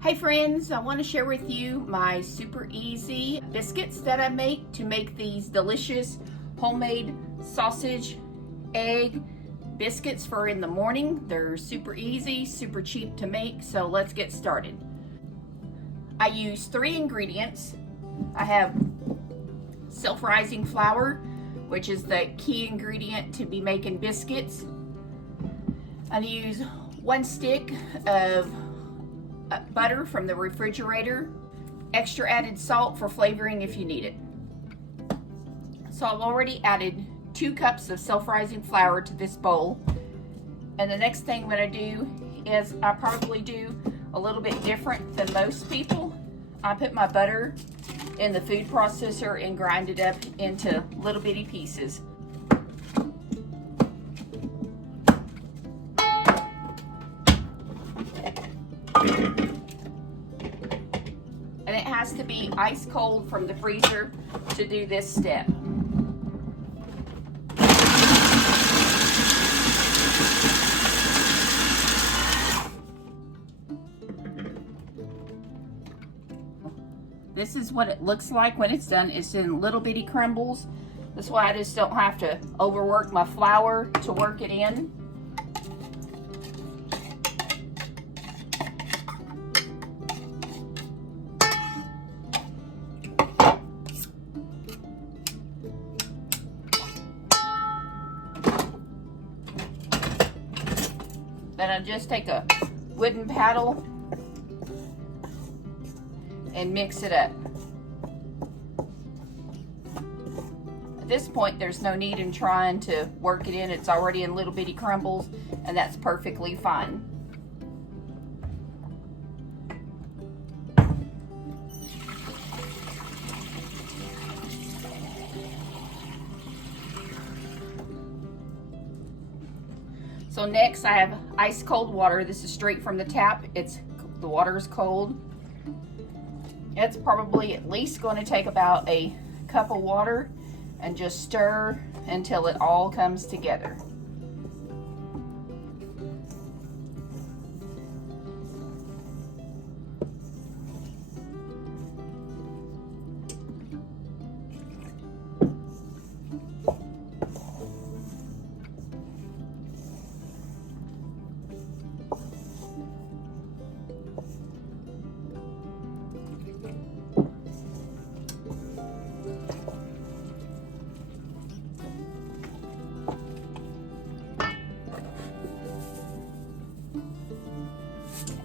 Hey friends, I want to share with you my super easy biscuits that I make to make these delicious homemade sausage, egg biscuits for in the morning. They're super easy, super cheap to make, so let's get started. I use 3 ingredients. I have self-rising flour, which is the key ingredient to be making biscuits. I use 1 stick of butter from the refrigerator, extra added salt for flavoring if you need it. So I've already added 2 cups of self-rising flour to this bowl, and the next thing that I do is I probably do a little bit different than most people. I put my butter in the food processor and grind it up into little bitty pieces. And it has to be ice cold from the freezer to do this step. This is what it looks like when it's done. It's in little bitty crumbles. That's why I just don't have to overwork my flour to work it in. Then I just take a wooden paddle and mix it up. At this point, there's no need in trying to work it in. It's already in little bitty crumbles, and that's perfectly fine. So next I have ice cold water. This is straight from the tap. The water is cold. It's probably at least going to take about a cup of water, and just stir until it all comes together.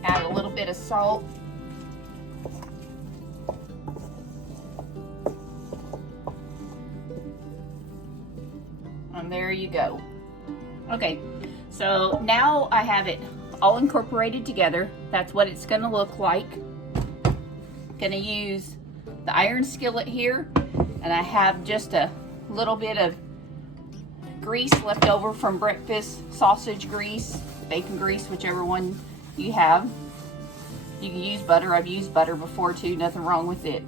Add a little bit of salt. And there you go. Okay, so now I have it all incorporated together. That's what it's gonna look like. Gonna use the iron skillet here, and I have just a little bit of grease left over from breakfast, sausage grease, bacon grease, whichever one you have. You can use butter. I've used butter before too, nothing wrong with it.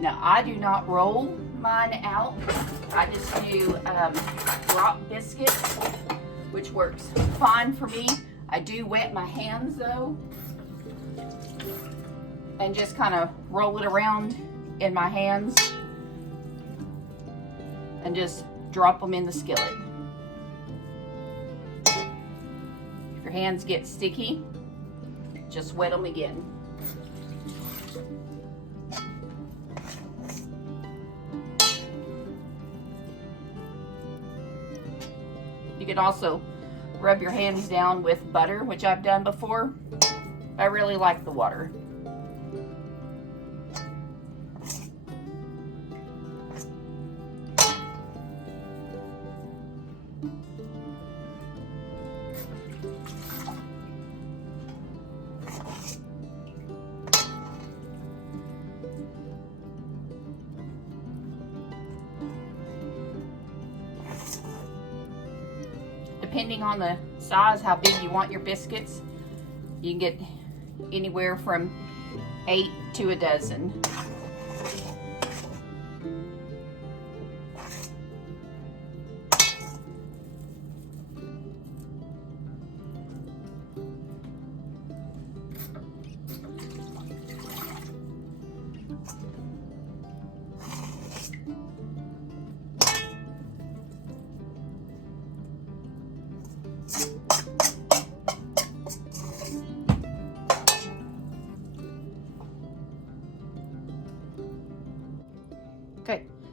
Now I do not roll mine out. I just do rock biscuits, which works fine for me. I do wet my hands though, and just kind of roll it around in my hands and just drop them in the skillet. If your hands get sticky, just wet them again. You can also rub your hands down with butter, which I've done before. I really like the water. Depending on the size, how big you want your biscuits, you can get anywhere from 8 to a dozen.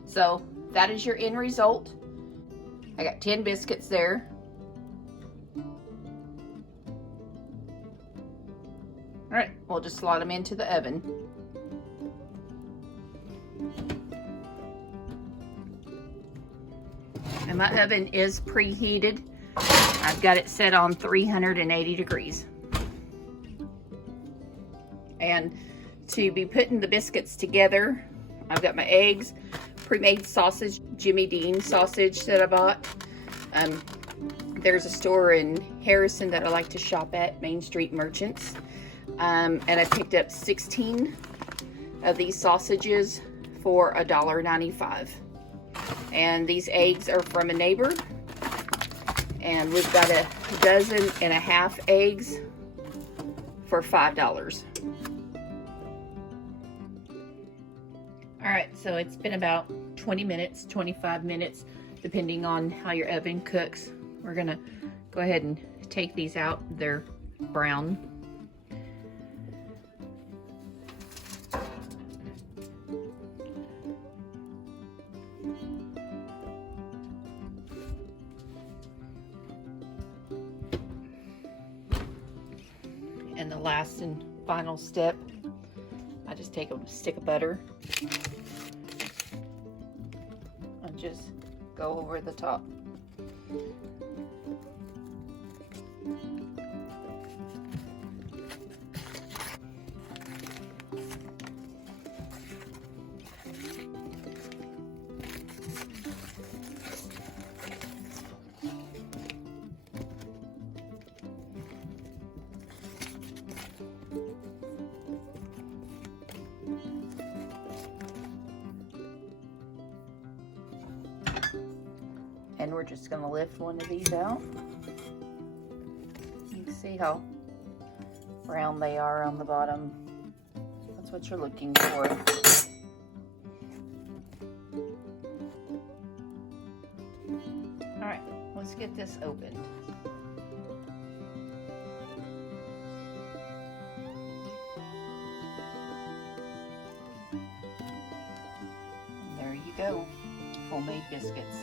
So that is your end result. I got 10 biscuits there. All right, we'll just slot them into the oven. And my oven is preheated. I've got it set on 380 degrees. And to be putting the biscuits together, I've got my eggs, pre-made sausage, Jimmy Dean sausage that I bought. There's a store in Harrison that I like to shop at, Main Street Merchants. And I picked up 16 of these sausages for $1.95. And these eggs are from a neighbor. And we've got a dozen and a half eggs for $5. All right, so it's been about 20 minutes, 25 minutes, depending on how your oven cooks. We're gonna go ahead and take these out. They're brown. And the last and final step, I just take a stick of butter and just go over the top. And we're just going to lift one of these out. You can see how brown they are on the bottom. That's what you're looking for. All right, let's get this opened. There you go, homemade biscuits.